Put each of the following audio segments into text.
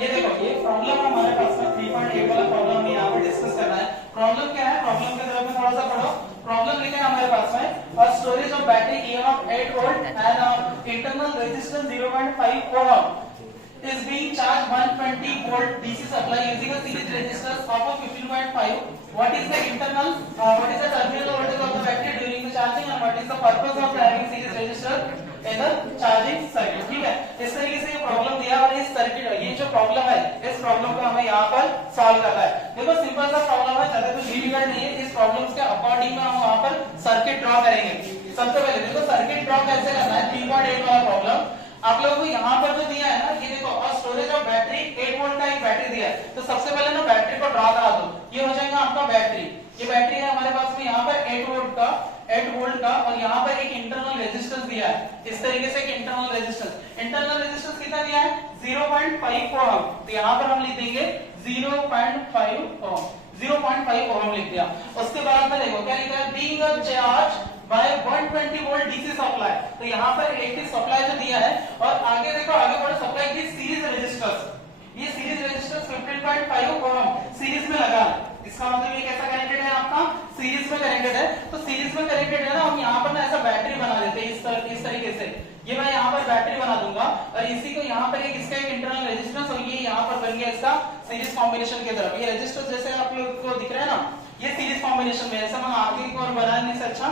ये देखो ये प्रॉब्लम हमारे पास में 3.8 वाला प्रॉब्लम हमें यहाँ पर डिस्कस करना है। प्रॉब्लम क्या है, प्रॉब्लम के तरफ में थोड़ा सा पढ़ो। प्रॉब्लम लिखा है हमारे पास में और storage of battery EM of 8 volt and internal resistance 0.5 ohm is being charged 120 volt DC supply using a series resistors of a 15.5. What is the terminal voltage of the battery during the charging and what is the purpose of having series resistor in the charging circuit? ठीक है, इस तरीके से ये problem दिया और इस circuit ये जो प्रॉब्लम है इस प्रॉब्लम को हमें यहाँ पर सॉल्व करना है। देखो सिंपल सा प्रॉब्लम है, ज्यादा कुछ डिफिकल्ट नहीं है। इस प्रॉब्लम्स के अकॉर्डिंग में हम वहाँ पर सर्किट ड्रॉ करेंगे। सबसे पहले देखो सर्किट ड्रॉ कैसे करना है। 3.8 वाला प्रॉब्लम आप लोगों को यहाँ पर जो दिया है ना, ये देखो और स्टोरेज ऑफ बैटरी 8 वोल्ट का एक बैटरी दिया है। तो सबसे पहले ना बैटरी को ड्रॉ करा दो। ये हो जाएगा आपका बैटरी। ये बैटरी है हमारे पास में यहाँ पर 8 वोल्ट का और यहाँ पर एक इंटरनल रेजिस्टेंस दिया है। इस तरीके से एक इंटरनल रेजिस्टेंस कितना दिया है 0.5 ओम। तो यहाँ पर हम लिख देंगे 0.5 ओम लिख दिया। उसके बाद में देखो क्या लिखा है, being a charge by 120 volt DC supply. तो यहाँ पर एक सप्लाई जो दिया है और आगे देखो आगे बढ़ो सप्लाई की सीरीज रेजिस्टर्स। ये सीरीज रेजिस्टर्स 15.5 ओम सीरीज में लगा है। इसका मतलब ये कैसा कनेक्टेड है आपका सीरीज में कनेक्टेड है। तो सीरीज में कनेक्टेड है ना, हम यहाँ पर ना ऐसा बैटरी बना देते हैं इस तरीके से। ये मैं यहाँ पर बैटरी बना दूंगा और इसी को यहाँ पर एक इसका एक इंटरनल रेजिस्टेंस और ये यहाँ पर बन गया इसका सीरीज कॉम्बिनेशन की तरफ। ये रेजिस्टर्स जैसे आप लोग को दिख रहा है ना, ये सीरीज कॉम्बिनेशन में ऐसा हम आगे की ओर बनाने से अच्छा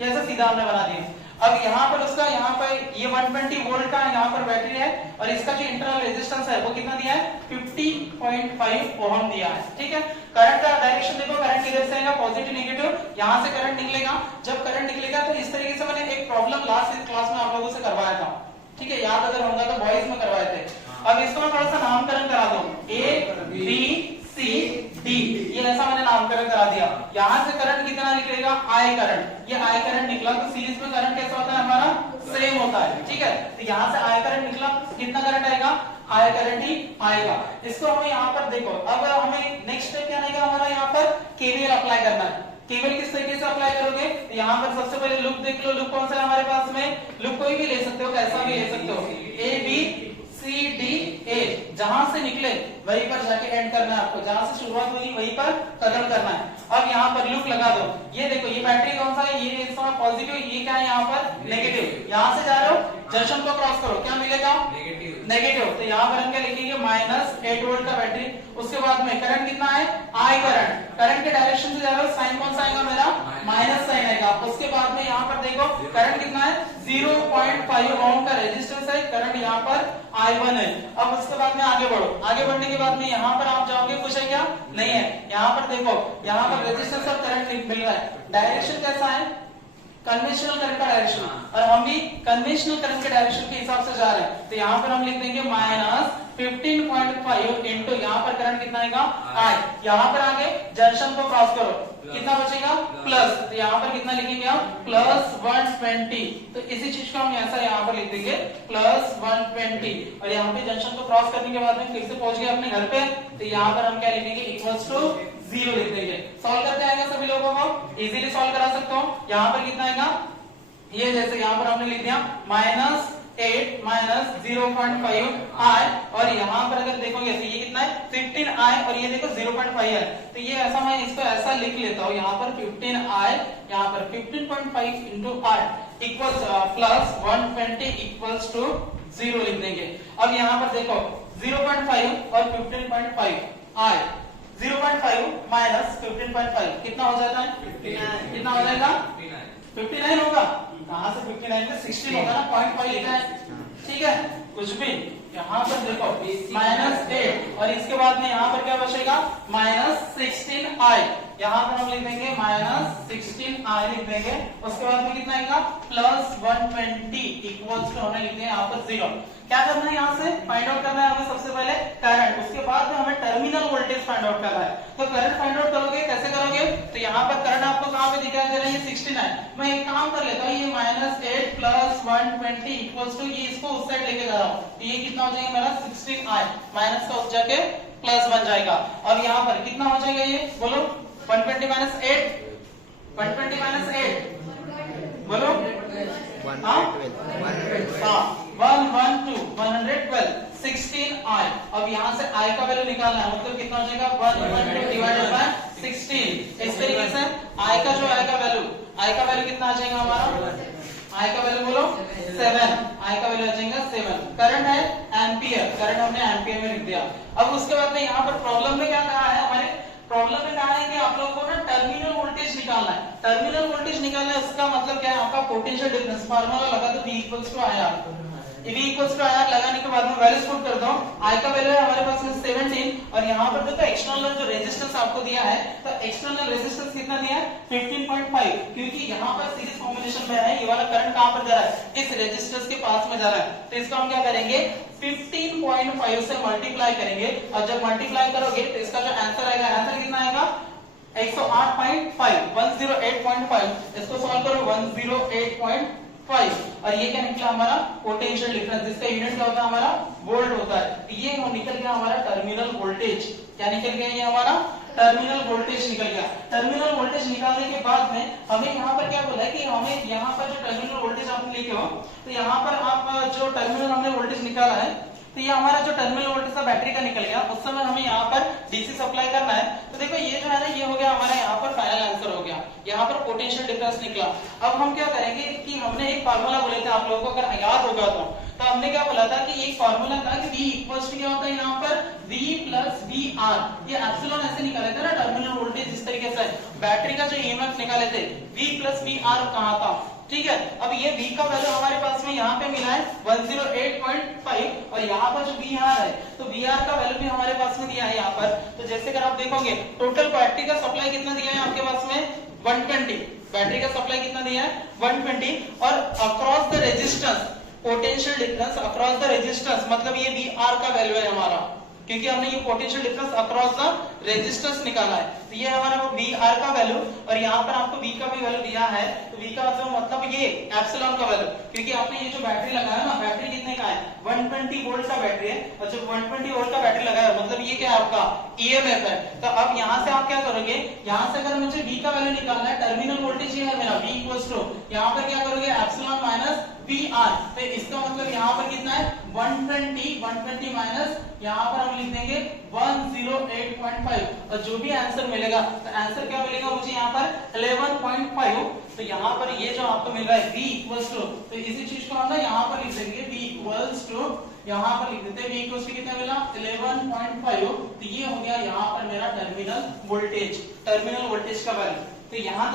ये ऐसा सीधा हमने बना दिया। अब यहाँ पर उसका यहाँ पर ये 120 वोल्ट का यहाँ पर बैटरी है और इसका जो इंटरनल रेजिस्टेंस है वो कितना दिया है 50.5 ओम दिया है। ठीक है, करंट का डायरेक्शन देखो, करंट किधर से आएगा पॉजिटिव नेगेटिव, यहाँ से करंट निकलेगा। जब करंट निकलेगा तो इस तरीके से मैंने एक प्रॉब्लम लास्ट क्लास में आप लोगों से करवाया था। ठीक है, याद अगर होगा तो बॉयज में करवाए थे। अब इसको मैं थोड़ा सा नामकरण करा दूं, ABCD, ये ऐसा मैंने नामकरण करा दिया। यहाँ से करंट कितना निकलेगा I करंट, ये I करंट निकला तो सीरीज में करंट कैसा होता है हमारा सेम होता है। ठीक है, तो यहाँ से I करंट निकला, कितना करंट आएगा I करंट ही आएगा। इसको हमें यहाँ पर देखो, अब हमें नेक्स्ट स्टेप क्या आएगा हमारा, यहाँ पर KVL अप्लाई करना है। केवल किस तरीके से अप्लाई करोगे, यहाँ पर सबसे पहले लूप देख लो। लूप कौन सा है हमारे पास में, लूप कोई भी ले सकते हो, कैसा भी ले सकते हो, ABCDA, जहां से निकले वहीं पर जाके एंड करना है आपको, जहां से शुरुआत हुई वहीं पर खत्म करना है। अब यहाँ पर लूप लगा दो। ये देखो ये बैटरी कौन सा है, ये इसका पॉजिटिव, ये क्या है यहाँ पर नेगेटिव। यहाँ से जा रहे हो जंक्शन को क्रॉस करो, क्या मिलेगा नेगेटिव। तो यहाँ पर हम क्या लिखेंगे -8 वोल्ट का बैटरी। उसके बाद में करंट कितना है I करंट के डायरेक्शन से जा रहा हूँ, साइन कौन सा आएगा मेरा माइनस साइन आएगा। उसके बाद में यहाँ पर देखो करंट कितना है 0.5 ओम का रेजिस्टेंस है, करंट यहाँ पर I1 है। अब उसके बाद में आगे बढ़ो, आगे बढ़ने के बाद में यहाँ पर आप जाओगे, कुछ है क्या नहीं है। यहाँ पर देखो यहाँ पर रेजिस्टेंस और करंट मिल रहा है। डायरेक्शन कैसा है कन्वेंशनल करंट का डायरेक्शन, और हम भी कन्वेंशनल करंट के डायरेक्शन के हिसाब से जा रहे हैं। तो यहाँ पर हम लिख देंगे -15.5 इंटू यहाँ पर करंट कितना आएगा I। यहाँ पर आगे जंक्शन को क्रॉस करो, कितना बचेगा प्लस। तो यहाँ पर कितना लिखेंगे आप +120। तो इसी चीज को हम ऐसा यहाँ पर लिख देंगे +120 और यहाँ पे जंक्शन को क्रॉस करने के बाद में फिर से पहुंच गए अपने घर पे। तो यहाँ पर हम क्या लिखेंगे =0 लिख देंगे। सॉल्व करते आएगा सभी लोगों को, इजीली सॉल्व करा सकता हूँ। यहाँ पर कितना आएगा, ये जैसे यहाँ पर हमने लिख दिया -8 -0.5 I, और यहाँ पर अगर देखोगे तो ये कितना है 15 I और ये देखो 0.5 है। तो ये ऐसा मैं इसको ऐसा लिख लेता हूँ, यहाँ पर 15 I, यहाँ पर 15.5 into I equals +120 equals to 0 लिख देंगे। अब यहाँ पर देखो 0.5 और 15.5 I, 0.5 माइनस 15.5 कितना हो जाता है 59। कितना हो जाएगा 59 होगा। कहां से 59 में 16 होगा ना, 0.5 लिखा है। ठीक है, कुछ भी यहाँ पर देखो -8 और इसके बाद में यहाँ पर क्या बचेगा -16I। यहाँ पर हम लिख देंगे -16I लिख देंगे। उसके बाद में कितना आएगा +120 इक्वल्स टू हमने लिख दिया यहाँ पर 0। क्या करना है यहाँ से फाइंड आउट करना है हमें सबसे पहले करंट, उसके बाद में हमें टर्मिनल वोल्टेज फाइंड आउट करना है। तो करंट फाइंड आउट करोगे कैसे करोगे, तो यहाँ पर करंट आपको कहाँ पे दिखाई दे रहा है ये 69। मैं एक काम कर लेता हूँ, ये -8 +120 इक्वल्स टू ये इसको उस साइड लेके जा रहा हूँ। तो ये कितना हो जाएगा मेरा 16I, माइनस का उस जाके प्लस बन जाएगा। अब यहाँ पर कितना हो जाएगा ये बोलो 120 -8 120 -8 बोलो 112 112 16i। अब यहाँ से i का वैल्यू निकालना है, मतलब कितना हो जाएगा 112 डिवाइडेड बाय 16। इस तरीके से i का जो आएगा वैल्यू कितना आ जाएगा हमारा, i का वैल्यू बोलो 7, i का वैल्यू आ जाएगा 7। करंट है एम्पियर, करंट हमने एम्पियर में लिख दिया। अब उसके बाद में यहाँ पर प्रॉब्लम में क्या कहा है, हमारे प्रॉब्लम में कहा है कि आप लोगों को ना टर्मिनल वोल्टेज निकालना है। टर्मिनल वोल्टेज निकालना है, इसका मतलब क्या है, आपका पोटेंशियल डिफरेंस फार्मूला लगा दो, V equals to IR। V equals to IR लगाने के बाद में वैल्यूज पुट कर दो। I का वैल्यू है हमारे पास में 17 और यहाँ पर देखो एक्सटर्नल जो रेजिस्टेंस आपको दिया है, तो एक्सटर्नल रेजिस्टेंस कितना दिया है 15.5, क्योंकि यहाँ पर सीरीज कॉम्बिनेशन में है, ये वाला करंट कहाँ पर जा रहा है, इस रेजिस्टेंस के पास में जा रहा है। तो इसका हम क्या करेंगे 15.5 से मल्टीप्लाई करेंगे, और जब मल्टीप्लाई करोगे तो इसका जो आंसर आएगा, आंसर कितना आएगा 108.5, 108.5। इसको सॉल्व करो 108.5, और ये क्या निकला हमारा पोटेंशियल डिफरेंस, जिसका यूनिट क्या होता है हमारा वोल्ट होता है। ये निकल गया हमारा टर्मिनल वोल्टेज। क्या निकल गया, ये हमारा टर्मिनल वोल्टेज निकल गया। टर्मिनल वोल्टेज निकालने के बाद में हमें यहाँ पर क्या बोला है कि हमें यहाँ पर जो टर्मिनल वोल्टेज आप लिखे हो, तो यहाँ पर आप जो टर्मिनल हमने वोल्टेज निकाला है, तो ये हमारा जो टर्मिनल वोल्टेज था बैटरी का निकल गया। उस समय हमें यहाँ पर डीसी सप्लाई करना है, तो देखो ये जो है ना, ये हो गया हमारा यहाँ पर फाइनल आंसर हो गया, यहाँ पर पोटेंशियल डिफरेंस निकला। अब हम क्या करेंगे कि हमने एक फार्मूला बोले थे आप लोगों को, अगर याद होगा तो हमने क्या बोला था कि एक फार्मूला था कि V इक्वल्स टू क्या होता है यहाँ पर V प्लस VR। ये एप्सिलॉन ऐसे निकाले थे ना टर्मिनल वोल्टेज, इस तरीके से बैटरी का जो ईएमएफ निकाले थे V प्लस VR कहाँ था, ठीक है। अब ये V का वैल्यू हमारे पास में यहाँ पे मिला है 108.5, और यहाँ पर जो VR है, तो VR का वैल्यू भी हमारे पास में दिया है यहाँ पर। तो जैसे अगर आप देखोगे टोटल बैटरी का सप्लाई कितना दिया है आपके पास में 120, बैटरी का सप्लाई कितना दिया है 120, और across the resistance potential difference across the resistance, मतलब ये VR का वैल्यू है हमारा, क्योंकि हमने ये potential difference across the resistance निकाला है। तो ये हमारा वो VR का वैल्यू, और यहाँ पर आपको V का भी वैल्यू दिया है, तो V का मतलब ये एप्सिलॉन का वैल्यू, क्योंकि आपने ये जो बैटरी लगाया ना, बैटरी कितने का है 120 वोल्ट का बैटरी है, और जब 120 वोल्ट का बैटरी लगाया मतलब ये क्या है आपका EMF है। तो अब यहाँ से आप क्या करोगे, यहाँ से अगर मुझे V का वैल्यू निकालना है, टर्मिनल वोल्टेज ये है मेरा V इक्वल्स टू, यहाँ पर क्या करोगे एप्सिलॉन माइनस VR, तो इसका मतलब यहाँ पर कितना है 120 माइनस यहाँ पर हम लिख देंगे 108.5, और जो भी आंसर मिलेगा, तो आंसर क्या मिलेगा मुझे यहाँ पर 11.5। तो यहाँ पर ये जो आपको मिल रहा है V इक्वल्स टू, तो इसी चीज को हम ना यहाँ पर लिख देंगे V इक्वल्स टू, यहाँ पर लिख देते हैं V इक्वल्स टू कितना मिला 11.5। तो ये हो गया यहाँ पर मेरा टर्मिनल वोल्टेज का वैल्यू। तो यहाँ